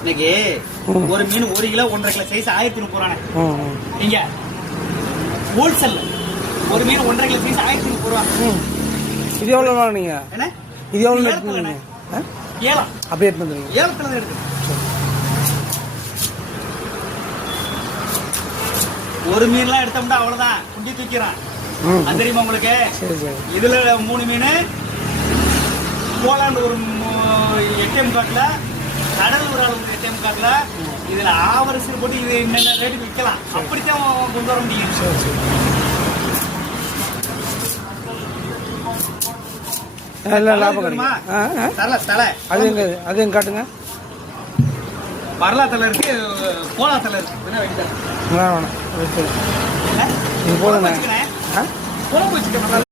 இன்னைக்கு ஒரு மீன் 1 kilo 1.5 kilo size 1030 நீங்க ஹோல்சேல் ஒரு மீன் 1.5 கிலோ சைஸ் 1030 இது எவ்வளவு நீங்க என்ன இது எவ்வளவு எடுத்துறீங்க? ஏலம் அப்படியே எடுத்துறீங்க. ஏலத்துல தான் எடுத்து ஒரு மீன்லாம் எடுத்தோம்னா அவ்வளவுதான் குண்டி தூக்கிறான். அது தெரியுமா உங்களுக்கு? இதுல 3 மீன் போலாண்டு ஒரு 8 காட்டுல கடலூர் அளவு 8 காட்டுல இதுல ஆவரசு போட்டு இது என்னென்ன ரேட்டுக்கு விற்கலாம். அப்படித்தான் கொண்டு வர முடியும். லாபம் கிடைக்கும். தலை அது எங்க காட்டுங்க. வரலா தலை இருக்கு, கோலா தலை இருக்கு. வேணாம் போதுங்க. குழம்பு வச்சுக்கணும்.